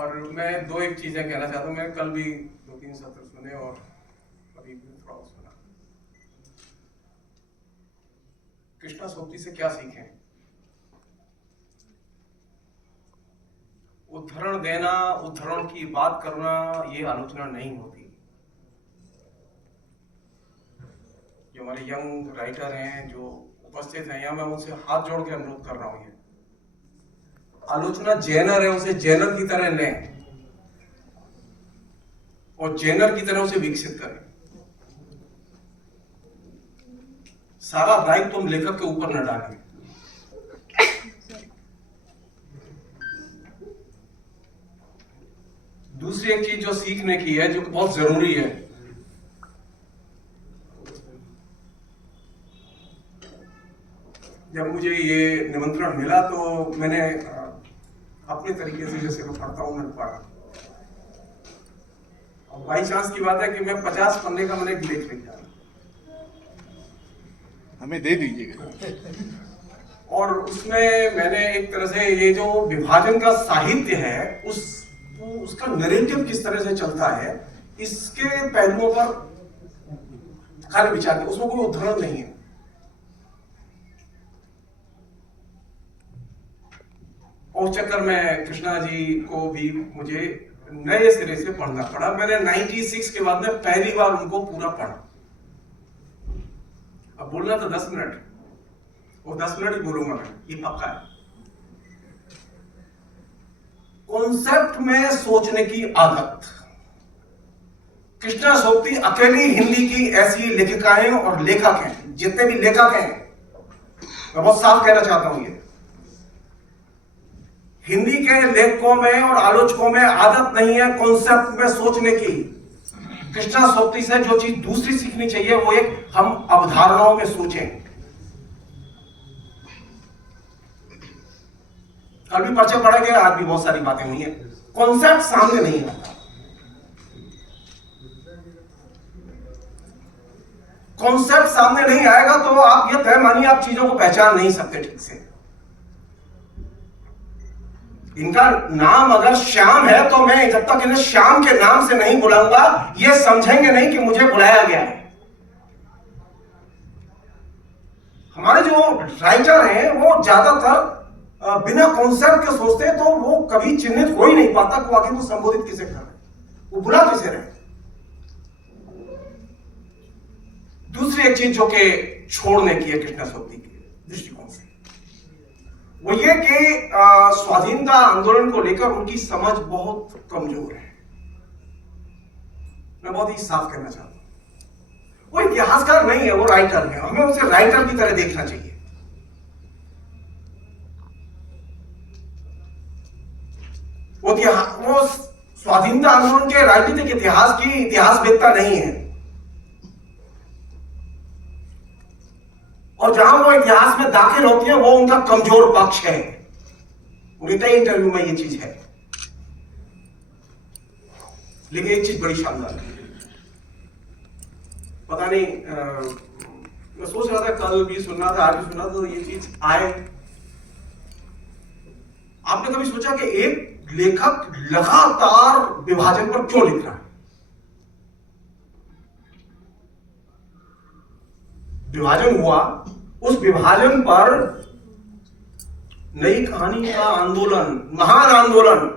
और मैं दो एक चीजें कहना चाहता हूँ। मैंने कल भी 2-3 सत्र सुने और अभी भी थोड़ा सुना। कृष्णा सोपती से क्या सीखें? उद्धरण देना, उद्धरण की बात करना, ये आलोचना नहीं होती। जो हमारे यंग राइटर हैं जो उपस्थित हैं यहाँ, मैं उनसे हाथ जोड़ के अनुरोध कर रहा हूँ, ये आलोचना जेनर है, उसे जेनर की तरह लें और जेनर की तरह उसे विकसित करें। सारा दायित्व तुम लेखक के ऊपर न डालें। दूसरी एक चीज जो सीखने की है, जो बहुत जरूरी है, जब मुझे ये निमंत्रण मिला तो मैंने अपने तरीके से, जैसे मैं पढ़ता हूं, मैंने पढ़ा। और बाई चांस की बात है कि मैं 50 पन्ने का मैंने एक लेख लिखा, हमें दे दीजिएगा। और उसमें मैंने एक तरह से ये जो विभाजन का साहित्य है, उसका नैरेटिव किस तरह से चलता है, इसके पहलुओं पर खाली विचार किया। उसमें कोई उदाहरण नहीं है। और चक्कर में कृष्णा जी को भी मुझे नए सिरे से पढ़ना पड़ा। मैंने 96 के बाद में पहली बार उनको पूरा पढ़ा। अब बोलना तो 10 मिनट, वो 10 मिनट ही बोलूंगा मैं, ये पक्का है। कॉन्सेप्ट में सोचने की आदत। कृष्णा सोपती अकेली हिंदी की ऐसी लेखिकाएं और लेखक हैं, जितने भी लेखक हैं, मैं बहुत साफ कहना चाहता हूं, ये हिंदी के लेखकों में और आलोचकों में आदत नहीं है कॉन्सेप्ट में सोचने की। कृष्णा सोपती से जो चीज दूसरी सीखनी चाहिए वो एक, हम अवधारणाओं में सोचें। कल भी पर्चे पढ़े गए, आज भी बहुत सारी बातें हुई हैं। कॉन्सेप्ट सामने नहीं आता। कॉन्सेप्ट सामने नहीं आएगा तो आप ये तय मानिए, आप चीजों को पहचान नहीं सकते ठीक से। इनका नाम अगर श्याम है तो मैं जब तक इन्हें श्याम के नाम से नहीं बुलाऊंगा, ये समझेंगे नहीं कि मुझे बुलाया गया है। हमारे जो राइटर हैं वो ज्यादातर बिना कॉन्सेप्ट के सोचते हैं, तो वो कभी चिन्हित हो ही नहीं पाता कि आखिर वो संबोधित किसे कर रहे हैं, वो बुला किसे रहे। दूसरी एक चीज जो कि छोड़ने की है कृष्णा सोपती के दृष्टिकोण से, वो ये कि स्वाधीनता आंदोलन को लेकर उनकी समझ बहुत कमजोर है। मैं बहुत ही साफ कहना चाहता हूं, वो इतिहासकार नहीं है, वो राइटर है। हमें उसे राइटर की तरह देखना चाहिए। वो स्वाधीनता आंदोलन के राजनीतिक इतिहास की इतिहासवेत्ता नहीं है। और जहां वो इतिहास में दाखिल होती है वो उनका कमजोर पक्ष है। उनके कई इंटरव्यू में ये चीज है। लेकिन एक चीज बड़ी शानदार है, पता नहीं, मैं सोच रहा था कल भी सुनना था, आज भी सुनना था, तो ये चीज आए। आपने कभी सोचा कि एक लेखक लगातार विभाजन पर क्यों लिख रहा है? विभाजन हुआ, उस विभाजन पर नई कहानी का आंदोलन, महान आंदोलन।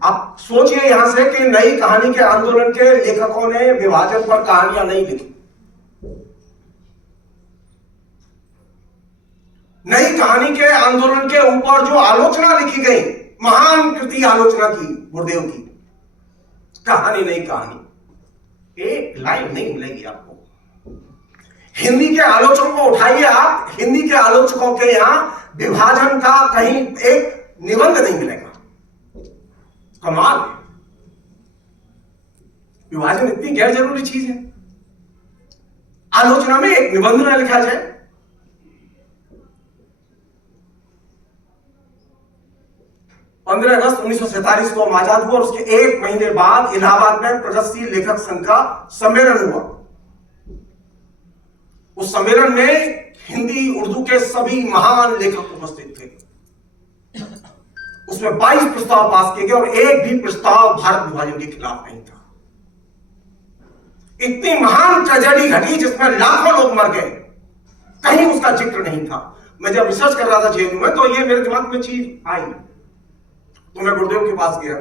आप सोचिए यहां से कि नई कहानी के आंदोलन के लेखकों ने विभाजन पर कहानियां नहीं लिखी। नई कहानी के आंदोलन के ऊपर जो आलोचना लिखी गई, महान कृति आलोचना की गुरुदेव की, कहानी नहीं कहानी, एक लाइन नहीं मिलेगी आपको। हिंदी के आलोचकों को उठाइए आप, हिंदी के आलोचकों के यहां विभाजन का कहीं एक निबंध नहीं मिलेगा। कमाल है। विभाजन इतनी गैर जरूरी चीज है, आलोचना में एक निबंध न लिखा जाए। पंद्रह अगस्त 1947 को हम आजाद हुआ और उसके एक महीने बाद इलाहाबाद में प्रगतिशील लेखक संघ का सम्मेलन हुआ। उस सम्मेलन में हिंदी उर्दू के सभी महान लेखक उपस्थित थे। उस उसमें 22 प्रस्ताव पास किए गए और एक भी प्रस्ताव भारत विभाजन के खिलाफ नहीं था। इतनी महान ट्रेजेडी घटी जिसमें लाखों लोग मर गए, कहीं उसका जिक्र नहीं था। मैं जब रिसर्च कर रहा था जेएनयू में, तो ये मेरे दिमाग में चीज आई, तो मैं गुरुदेव के पास गया,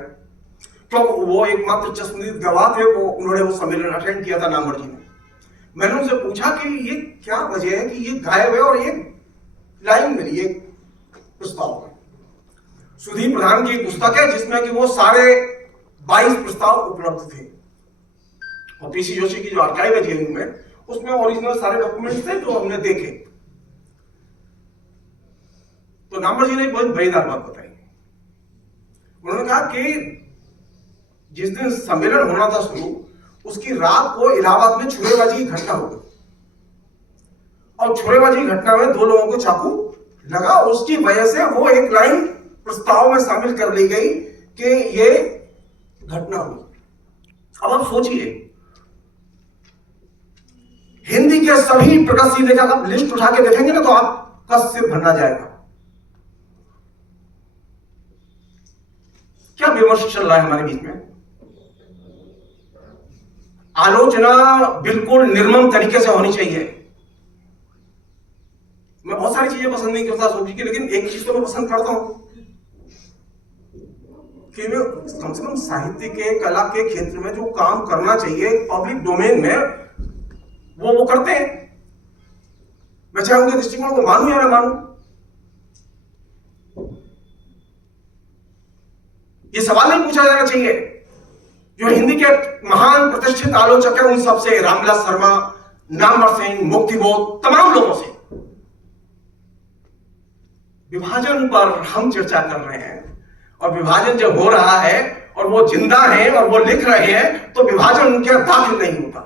तो वो एकमात्र चश्मदीद गवाह थे, उन्होंने वो सम्मेलन अटेंड किया था नामवर जी ने। मैंने उनसे पूछा कि ये क्या वजह है कि ये गायब है और ये लाइन मिली, ये प्रस्ताव है। सुधीर प्रधान की पुस्तक है जिसमें कि वो सारे 22 प्रस्ताव उपलब्ध थे, और पीसी जोशी की जो आर्काइव है जेएनयू में, उसमें ओरिजिनल सारे डॉक्यूमेंट्स थे जो हमने देखे। तो नामवर जी ने बहुत मजेदार बात बताई। उन्होंने कहा कि जिस दिन सम्मेलन होना था शुरू, उसकी रात को इलाहाबाद में छुरेबाजी की घटना हो गई, और छुरेबाजी की घटना में 2 लोगों को चाकू लगा। उसकी वजह से वो एक लाइन प्रस्ताव में शामिल कर ली गई कि ये घटना हुई। अब आप सोचिए, हिंदी के सभी प्रगतिशील लेखक आप लिस्ट उठा के देखेंगे ना, तो आपका सिर भरना जाएगा। क्या विमर्श चल रहा है हमारे बीच में? आलोचना बिल्कुल निर्मम तरीके से होनी चाहिए। मैं बहुत सारी चीजें पसंद नहीं करता सोफी की, लेकिन एक चीज तो मैं पसंद करता हूं कि मैं कम से कम साहित्य के, कला के क्षेत्र में जो काम करना चाहिए पब्लिक डोमेन में, वो करते हैं। मैं चाहे उनके दृष्टिकोण को मानूं या ना मानूं, ये सवाल नहीं पूछा जाना चाहिए। जो हिंदी के महान प्रतिष्ठित आलोचक हैं, उन सबसे, रामविलास शर्मा, नामवर सिंह, मुक्तिबोध, तमाम लोगों से विभाजन पर हम चर्चा कर रहे हैं, और विभाजन जब हो रहा है और वो जिंदा है और वो लिख रहे हैं, तो विभाजन उनके दाखिल नहीं होता।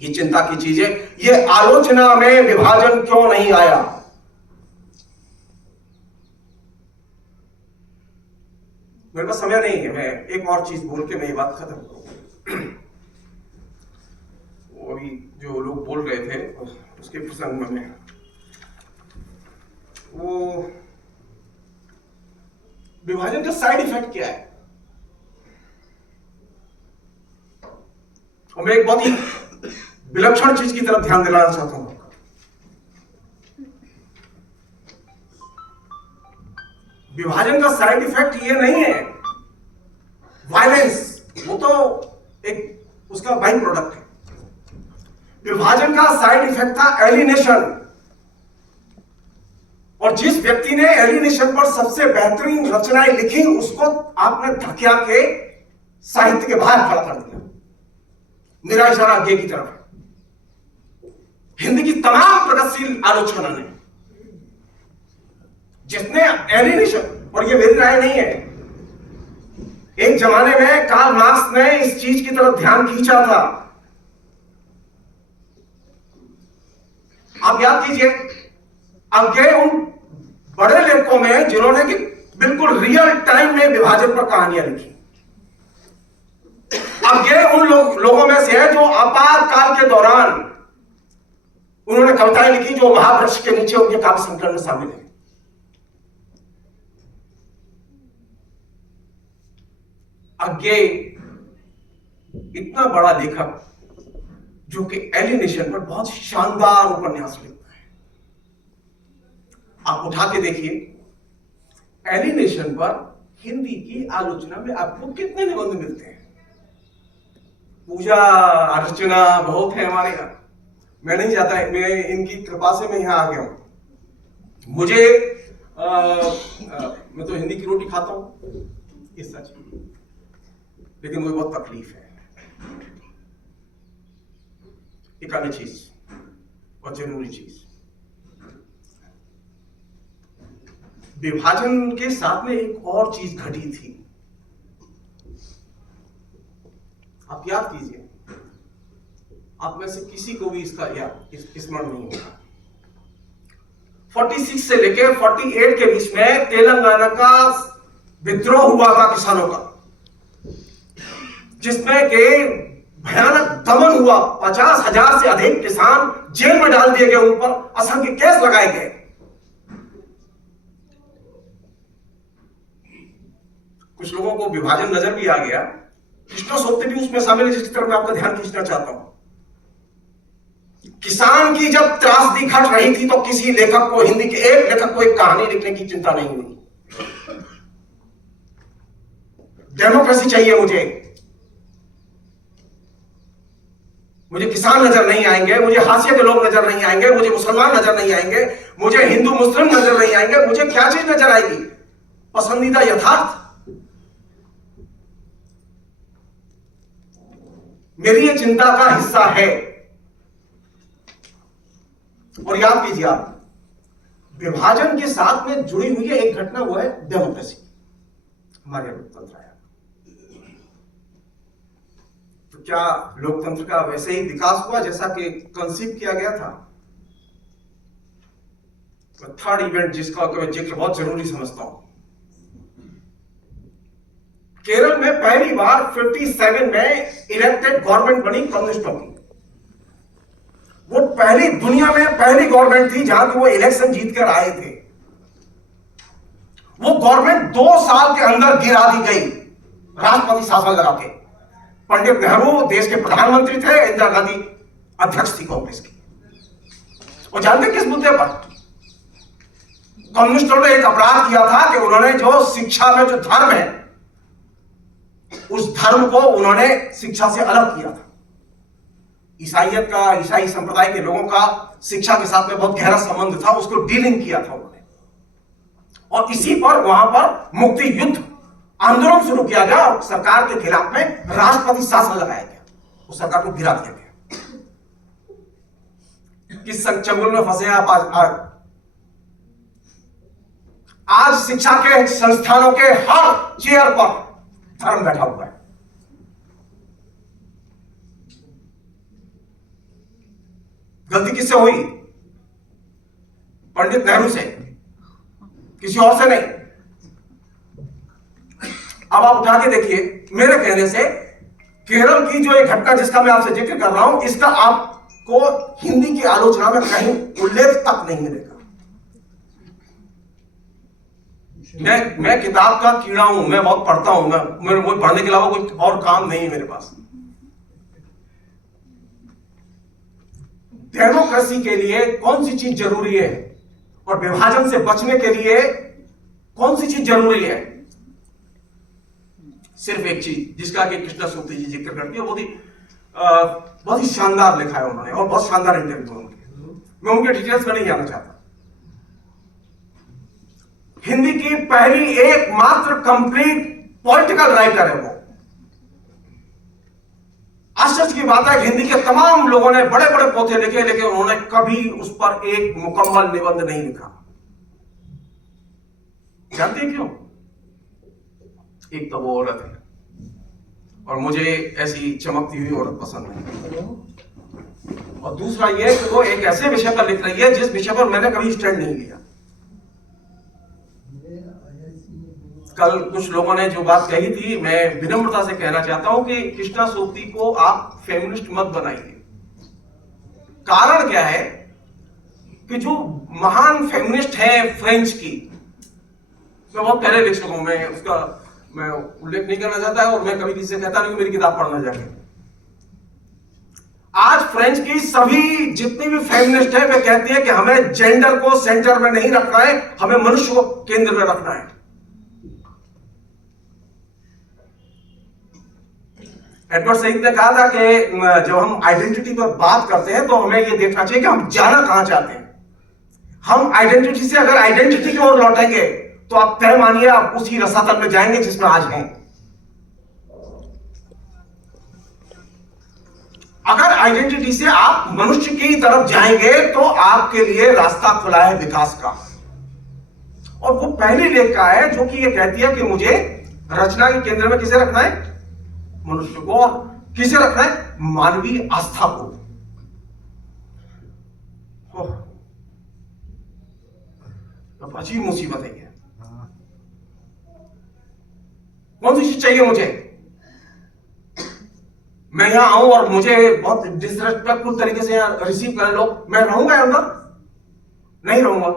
ये चिंता की चीज है। ये आलोचना में विभाजन क्यों नहीं आया? मेरे पास समय नहीं है, मैं एक और चीज बोल के मैं ये बात खत्म करूंगा। वो अभी जो लोग बोल रहे थे उसके प्रसंग में, वो विभाजन का साइड इफेक्ट क्या है, और मैं एक बहुत ही विलक्षण चीज की तरफ ध्यान दिलाना चाहता हूं। विभाजन का साइड इफेक्ट ये नहीं है वायलेंस, वो तो एक उसका बाई प्रोडक्ट है। विभाजन का साइड इफेक्ट था एलिनेशन, और जिस व्यक्ति ने एलिनेशन पर सबसे बेहतरीन रचनाएं लिखी, उसको आपने धकिया के साहित्य के बाहर खड़ा कर दिया। मेरा इशारा आगे की तरफ है। हिंदी की तमाम प्रगतिशील आलोचना ने, जिसने एलिनेशन, और ये मेरी राय नहीं है, एक जमाने में कार्ल मार्क्स ने इस चीज की तरफ ध्यान खींचा था। आप याद कीजिए, आगे उन बड़े लेखकों में जिन्होंने कि बिल्कुल रियल टाइम में विभाजन पर कहानियां लिखी, अब ये उन लोगों में से है जो आपातकाल के दौरान उन्होंने कविताएं लिखी जो महावृक्ष के नीचे उनके काव्य संकलन में शामिल है। आगे इतना बड़ा लेखक जो कि एलिनेशन पर बहुत शानदार उपन्यास लिखता है, आप उठा के देखिए, एलिनेशन पर हिंदी की आलोचना में आपको कितने निबंध मिलते हैं। पूजा अर्चना बहुत है हमारे यहाँ, मैं नहीं चाहता, मैं इनकी कृपा से मैं यहां आ गया हूं। मुझे मैं तो हिंदी की रोटी खाता हूं, ये सच, लेकिन मुझे बहुत तकलीफ है। एक अन्य चीज और जरूरी चीज, विभाजन के साथ में एक और चीज घटी थी। आप याद कीजिए, आप में से किसी को भी इसका स्मरण नहीं होगा। 46 से लेकर 48 के बीच में तेलंगाना का विद्रोह हुआ था किसानों का, जिसमें के भयानक दमन हुआ। 50,000 से अधिक किसान जेल में डाल दिए गए, उन पर असंख्य केस लगाए गए। कुछ लोगों को विभाजन नजर भी आ गया, कृष्णा सोप्ती भी उसमें शामिल है, जिसकी तरफ मैं आपका ध्यान खींचना चाहता हूं। किसान की जब त्रासदी घट रही थी तो किसी लेखक को, हिंदी के एक लेखक को एक कहानी लिखने की चिंता नहीं हुई। डेमोक्रेसी चाहिए मुझे किसान नजर नहीं आएंगे, मुझे हाशिए के लोग नजर नहीं आएंगे, मुझे मुसलमान नजर नहीं आएंगे, मुझे हिंदू मुस्लिम नजर नहीं आएंगे, मुझे क्या चीज नजर आएगी? पसंदीदा यथार्थ। मेरी ये चिंता का हिस्सा है। और याद कीजिए आप, विभाजन के साथ में जुड़ी हुई है एक घटना, वो है डेमोक्रेसी। हमारे लोकतंत्र आया तो क्या लोकतंत्र का वैसे ही विकास हुआ जैसा कि कंसीव किया गया था? थर्ड इवेंट जिसका मैं जिक्र बहुत जरूरी समझता हूं, केरल में पहली बार 57 में इलेक्टेड गवर्नमेंट बनी कम्युनिस्टों की। वो पहली, दुनिया में पहली गवर्नमेंट थी जहां की वो इलेक्शन जीतकर आए थे। वो गवर्नमेंट 2 साल के अंदर गिरा दी गई, राष्ट्रपति शासन लगा के। पंडित नेहरू देश के प्रधानमंत्री थे, इंदिरा गांधी अध्यक्ष थी कांग्रेस की। और जानते किस मुद्दे पर? कम्युनिस्टों ने एक अपराध किया था कि उन्होंने जो शिक्षा में जो धर्म है, उस धर्म को उन्होंने शिक्षा से अलग किया था। ईसाइयत का, ईसाई संप्रदाय के लोगों का शिक्षा के साथ में बहुत गहरा संबंध था, उसको डीलिंग किया था उन्होंने। और इसी पर वहां पर मुक्ति युद्ध आंदोलन शुरू किया गया और सरकार के खिलाफ में राष्ट्रपति शासन लगाया गया, उस सरकार को गिरा दिया गया। किस चंगुल में फंसे आप आज शिक्षा के संस्थानों के हर चेयर पर धर्म बैठा हुआ है। गलती किससे हुई? पंडित नेहरू से, किसी और से नहीं। अब आप उठा के देखिए, मेरे कहने से केरल की जो एक घटना जिसका मैं आपसे जिक्र कर रहा हूं, इसका आपको हिंदी की आलोचना में कहीं उल्लेख तक नहीं मिलेगा। मैं किताब का कीड़ा हूं, मैं बहुत पढ़ता हूं, मेरे पढ़ने के अलावा कोई और काम नहीं है मेरे पास। डेमोक्रेसी के लिए कौन सी चीज जरूरी है और विभाजन से बचने के लिए कौन सी चीज जरूरी है? सिर्फ एक चीज जिसका कि कृष्णा सोप्ती जी जिक्र करती है, बहुत ही शानदार लिखा है उन्होंने और बहुत शानदार इंटरव्यू उनके। मैं उनके डिटेल्स में नहीं जाना चाहता। हिंदी की पहली एकमात्र कंप्लीट पॉलिटिकल राइटर है वो। आश्चर्य की बात है कि हिंदी के तमाम लोगों ने बड़े बड़े पोथे लिखे, लेकिन उन्होंने कभी उस पर एक मुकम्मल निबंध नहीं लिखा। जानते क्यों? एक तो वो औरत है और मुझे ऐसी चमकती हुई औरत पसंद नहीं, और दूसरा ये कि वो एक ऐसे विषय पर लिख रही है जिस विषय पर मैंने कभी स्टैंड नहीं लिया। कल कुछ लोगों ने जो बात कही थी, मैं विनम्रता से कहना चाहता हूं कि कृष्णा सोप्ती को आप फेमिनिस्ट मत बनाइए। कारण क्या है कि जो महान फेमिनिस्ट है फ्रेंच की, मैं बहुत पहले लिख चुका हूं, मैं उल्लेख नहीं करना चाहता है और मैं कभी किसी से कहता नहीं मेरी किताब पढ़ना जाके। आज फ्रेंच की सभी जितनी भी फेमिनिस्ट है वे कहती है कि हमें जेंडर को सेंटर में नहीं रखना है, हमें मनुष्य को केंद्र में रखना है। एडवर्ड सईद ने कहा था कि जब हम आइडेंटिटी पर बात करते हैं तो हमें यह देखना चाहिए कि हम जाना कहां चाहते हैं। हम आइडेंटिटी से अगर आइडेंटिटी की ओर लौटेंगे तो आप तय मानिए आप उसी रसातल में जाएंगे जिसमें आज हैं। अगर आइडेंटिटी से आप मनुष्य की तरफ जाएंगे तो आपके लिए रास्ता खुला है विकास का। और वो पहले लेख का है जो कि ये कहती है कि मुझे रचना के केंद्र में किसे रखना है? मनुष्य को। और किसे रखना है? मानवीय आस्था को। तो अजीब मुसीबत है ये। कौन सी चीज चाहिए मुझे? मैं यहां आऊं और मुझे बहुत डिसरेस्पेक्टफुल तरीके से यहां रिसीव करें लोग, मैं रहूंगा अंदर? नहीं रहूंगा।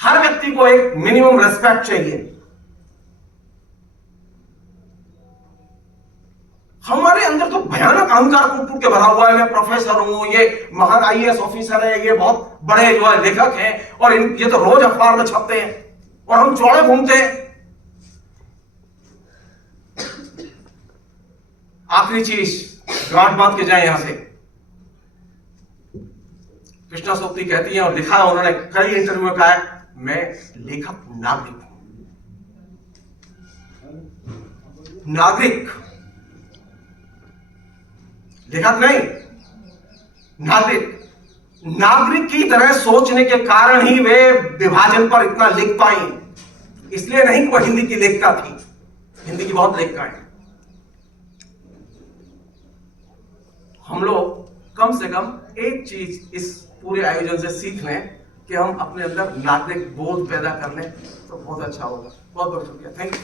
हर व्यक्ति को एक मिनिमम रेस्पेक्ट चाहिए। भयानक अहंकार टूट के भरा हुआ है, मैं प्रोफेसर हूं, ये महान आईएएस ऑफिसर है, ये बहुत बड़े जो है लेखक हैं, और ये तो रोज अखबार में छपते हैं और हम चौड़े घूमते हैं। आखिरी चीज गांठ बांध के जाए यहां से। कृष्णा सोप्ती कहती है और लिखा है उन्होंने कई इंटरव्यू में, कहा है मैं लेखक नागरिक हूं। नागरिक, लेखक नहीं, नागरिक। नागरिक की तरह सोचने के कारण ही वे विभाजन पर इतना लिख पाई। इसलिए नहीं कि वह हिंदी की लेखिका थी, हिंदी की बहुत लेखिकाएं हैं। हम लोग कम से कम एक चीज इस पूरे आयोजन से सीख लें कि हम अपने अंदर नागरिक बोध पैदा कर लें तो बहुत अच्छा होगा। बहुत बहुत शुक्रिया, थैंक यू।